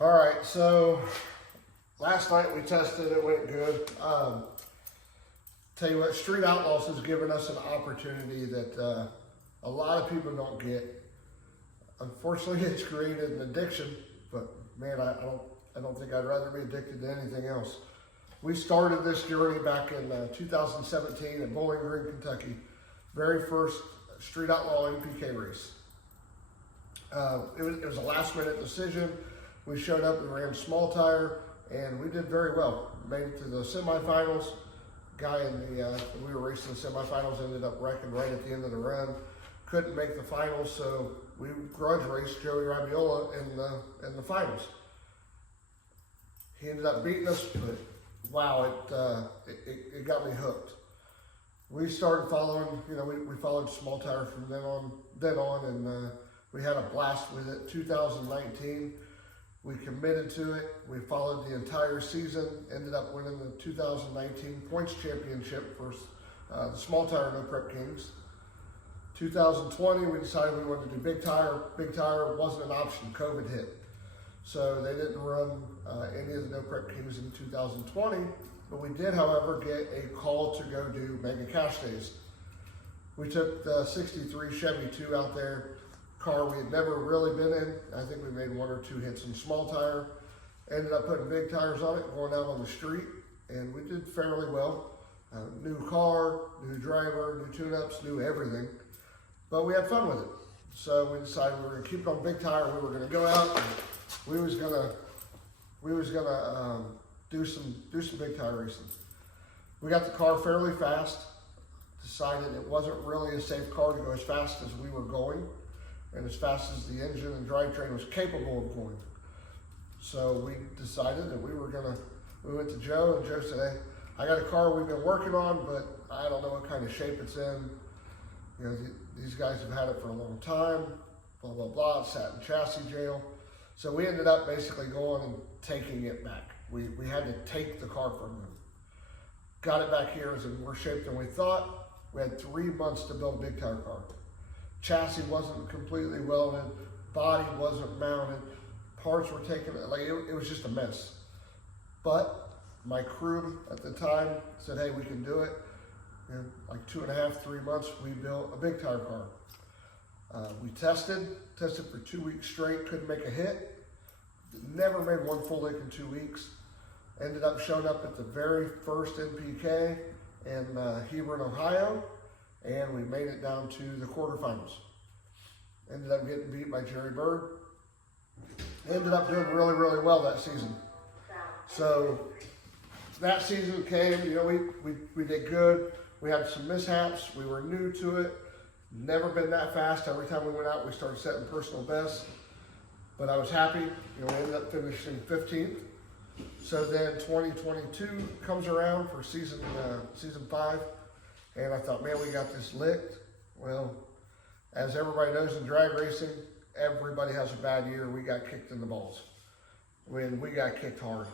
All right, so last night we tested, it went good. Tell you what, Street Outlaws has given us an opportunity that a lot of people don't get. Unfortunately, it's created an addiction, but man, I don't think I'd rather be addicted to anything else. We started this journey back in 2017 at Bowling Green, Kentucky. Very first Street Outlaw NPK race. It was a last minute decision. We showed up, we ran small tire, and we did very well. Made it to the semifinals. Guy we were racing the semifinals ended up wrecking right at the end of the run. Couldn't make the finals, so we grudge raced Joey Rabiola in the finals. He ended up beating us, but wow, it got me hooked. We started following, we followed small tire from then on, and we had a blast with it. 2019, we committed to it. We followed the entire season, ended up winning the 2019 points championship for the small tire no prep kings. 2020, we decided we wanted to do big tire. Big tire wasn't an option, COVID hit. So they didn't run any of the no prep kings in 2020, but we did, however, get a call to go do mega cash days. We took the 63 Chevy 2 out there, car we had never really been in. I think we made 1 or 2 hits in small tire. Ended up putting big tires on it, going out on the street, and we did fairly well. New car, new driver, new tune-ups, new everything. But we had fun with it. So we decided we were gonna keep it on big tire. We were gonna go out and we was gonna do some big tire racing. We got the car fairly fast. Decided it wasn't really a safe car to go as fast as we were going, and as fast as the engine and drivetrain was capable of going. So we decided that we went to Joe, and Joe said, "Hey, I got a car we've been working on, but I don't know what kind of shape it's in. These guys have had it for a long time, blah, blah, blah." It sat in chassis jail. So we ended up basically going and taking it back. We had to take the car from them. Got it back here, it was in worse shape than we thought. We had 3 months to build a big tire car. Chassis wasn't completely welded, body wasn't mounted, parts were taken, it was just a mess. But my crew at the time said, "Hey, we can do it." In like 2.5, 3 months, we built a big tire car. We tested for 2 weeks straight, couldn't make a hit. Never made one full lick in 2 weeks. Ended up showing up at the very first NPK in Hebron, Ohio, and we made it down to the quarterfinals. Ended up getting beat by Jerry Bird. Ended up doing really, really well that season. So that season came, we did good. We had some mishaps. We were new to it. Never been that fast. Every time we went out, we started setting personal bests. But I was happy. We ended up finishing 15th. So then 2022 comes around for season 5, and I thought, man, we got this licked. Well, as everybody knows in drag racing, everybody has a bad year. We got kicked in the balls. When we got kicked hard.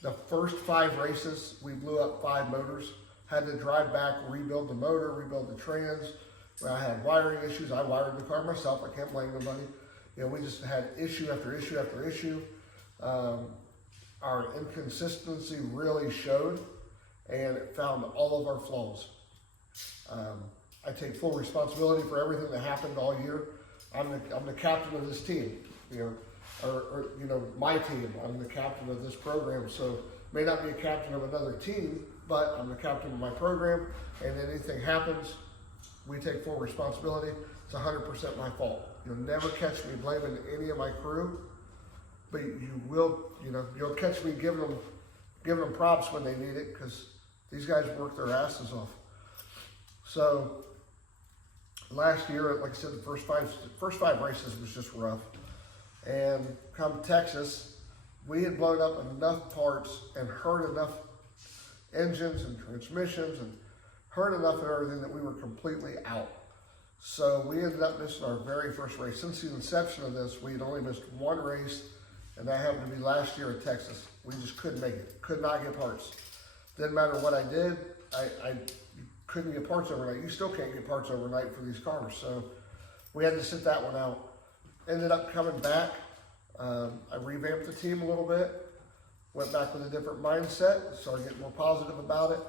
The first 5 races, we blew up 5 motors. Had to drive back, rebuild the motor, rebuild the trans. I had wiring issues. I wired the car myself. I can't blame nobody. We just had issue after issue after issue. Our inconsistency really showed, and it found all of our flaws. I take full responsibility for everything that happened all year. I'm the captain of this team, or my team. I'm the captain of this program, so may not be a captain of another team, but I'm the captain of my program, and anything happens, we take full responsibility. It's 100% my fault. You'll never catch me blaming any of my crew, but you'll catch me giving them props when they need it, because these guys work their asses off. So last year, like I said, the first five races was just rough. And come Texas, we had blown up enough parts and hurt enough engines and transmissions and hurt enough of everything that we were completely out. So we ended up missing our very first race. Since the inception of this, we had only missed 1 race, and that happened to be last year in Texas. We just couldn't make it, could not get parts. Didn't matter what I did, I couldn't get parts overnight. You still can't get parts overnight for these cars. So we had to sit that one out. Ended up coming back I revamped the team a little bit, went back with a different mindset, started getting more positive about it.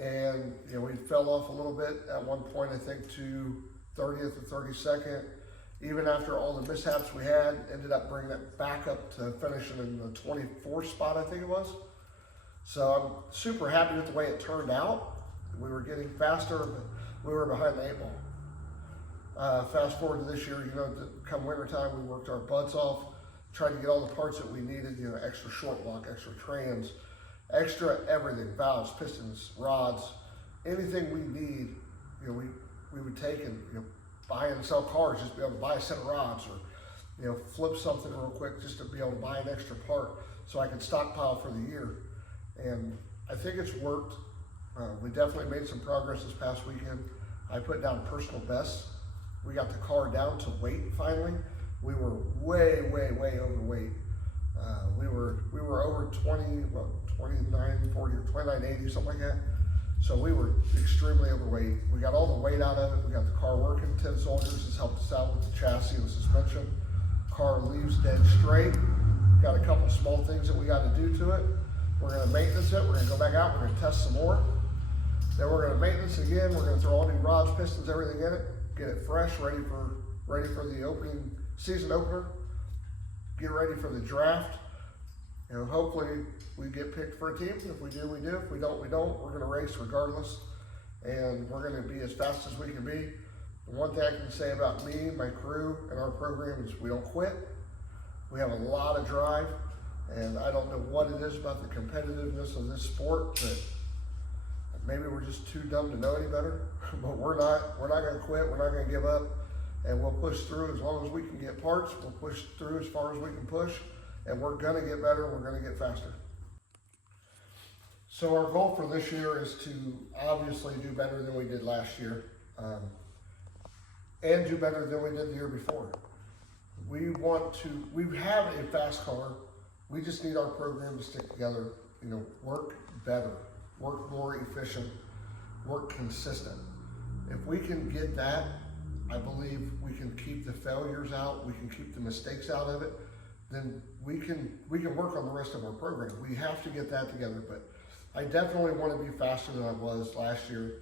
And, you know, we fell off a little bit at one point, I think, to 30th or 32nd. Even after all the mishaps we had, ended up bringing it back up to finishing in the 24th spot, I think it was. So I'm super happy with the way it turned out. We were getting faster, but we were behind the 8 ball. Fast forward to this year, you know, come winter time, we worked our butts off, tried to get all the parts that we needed, you know, extra short block, extra trans, extra everything, valves, pistons, rods, anything we need, you know, we would take and, you know, buy and sell cars, just be able to buy a set of rods, or, you know, flip something real quick just to be able to buy an extra part so I could stockpile for the year. And I think it's worked. We definitely made some progress this past weekend. I put down personal bests. We got the car down to weight finally. We were way overweight. We were over 2940 or 2980, something like that. So we were extremely overweight. We got all the weight out of it. We got the car working. 10 cylinders has helped us out with the chassis and the suspension. Car leaves dead straight. Got a couple small things that we got to do to it. We're going to maintenance it. We're going to go back out. We're going to test some more. Then we're going to maintenance again. We're going to throw all new rods, pistons, everything in it. Get it fresh, ready for the season opener. Get ready for the draft. You know, hopefully we get picked for a team. If we do, we do. If we don't, we don't. We're going to race regardless, and we're going to be as fast as we can be. The one thing I can say about me, my crew, and our program is we don't quit. We have a lot of drive, and I don't know what it is about the competitiveness of this sport, but maybe we're just too dumb to know any better. But we're not going to quit. We're not going to give up, and we'll push through as long as we can get parts. We'll push through as far as we can push. And we're going to get better, we're going to get faster. So our goal for this year is to obviously do better than we did last year, and do better than we did the year before. We have a fast car, we just need our program to stick together, you know, work better, work more efficient, work consistent. If we can get that, I believe we can keep the failures out, we can keep the mistakes out of it, then we can work on the rest of our program. We have to get that together, but I definitely want to be faster than I was last year,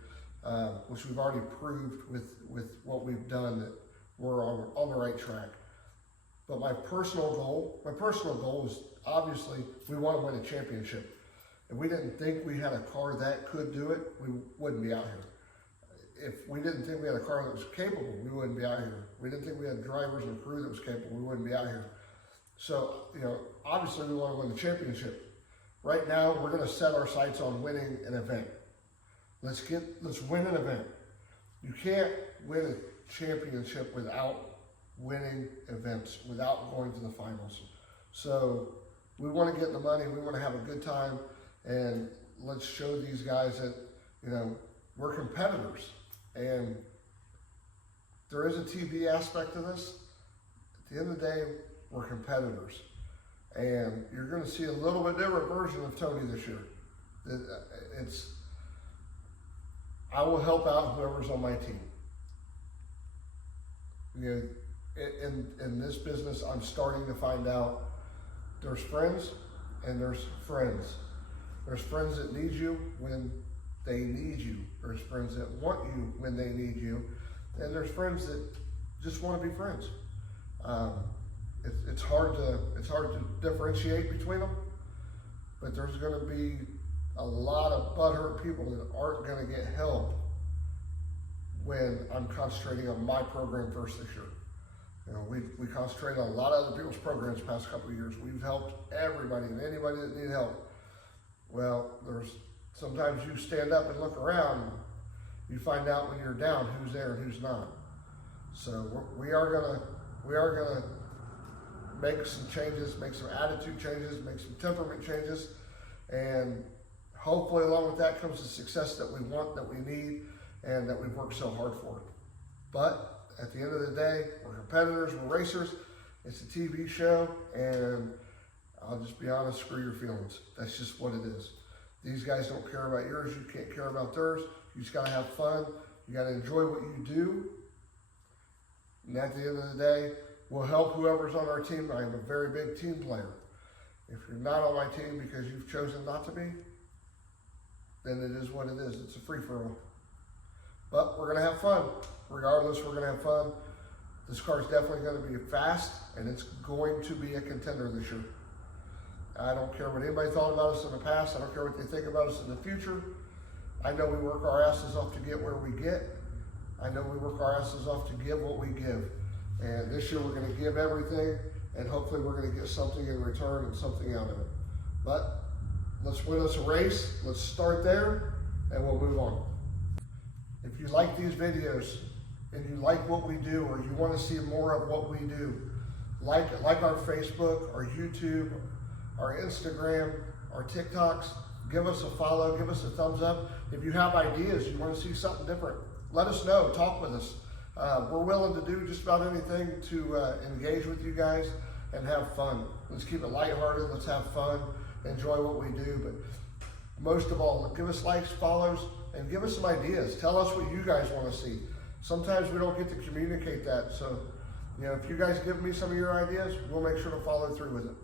which we've already proved with what we've done that we're on the right track. But my personal goal is obviously we want to win a championship. If we didn't think we had a car that could do it, we wouldn't be out here. If we didn't think we had a car that was capable, we wouldn't be out here. We didn't think we had drivers and crew that was capable, we wouldn't be out here. So, you know, obviously we want to win the championship. Right now, we're going to set our sights on winning an event. Let's win an event. You can't win a championship without winning events, without going to the finals. So we want to get the money, we want to have a good time, and let's show these guys that, you know, we're competitors. And there is a TV aspect to this. At the end of the day, we're competitors, and you're going to see a little bit different version of Tony this year. I will help out whoever's on my team. You know, in this business, I'm starting to find out there's friends and there's friends. There's friends that need you when they need you. There's friends that want you when they need you, and there's friends that just want to be friends. It's hard to differentiate between them, but there's going to be a lot of butthurt people that aren't going to get help when I'm concentrating on my program first this year. You know, we concentrated on a lot of other people's programs the past couple of years. We've helped everybody and anybody that needed help. Well, sometimes you stand up and look around, and you find out when you're down who's there and who's not. So we are gonna make some changes, make some attitude changes, make some temperament changes, and hopefully along with that comes the success that we want, that we need, and that we've worked so hard for. But at the end of the day, we're competitors, we're racers. It's a TV show, and I'll just be honest, screw your feelings. That's just what it is. These guys don't care about yours, you can't care about theirs. You just gotta have fun, you gotta enjoy what you do. And at the end of the day, We'll help whoever's on our team. I am a very big team player. If you're not on my team because you've chosen not to be, then it is what it is. It's a free-for-all. But we're gonna have fun. Regardless, we're gonna have fun. This car is definitely gonna be fast, and it's going to be a contender this year. I don't care what anybody thought about us in the past. I don't care what they think about us in the future. I know we work our asses off to get where we get. I know we work our asses off to give what we give. And this year we're gonna give everything, and hopefully we're gonna get something in return and something out of it. But let's win us a race. Let's start there, and we'll move on. If you like these videos, and you like what we do, or you wanna see more of what we do, like our Facebook, our YouTube, our Instagram, our TikToks, give us a follow, give us a thumbs up. If you have ideas, you want to see something different, let us know, talk with us. We're willing to do just about anything to engage with you guys and have fun. Let's keep it lighthearted, let's have fun, enjoy what we do, but most of all, give us likes, follows, and give us some ideas. Tell us what you guys want to see. Sometimes we don't get to communicate that, so if you guys give me some of your ideas, we'll make sure to follow through with it.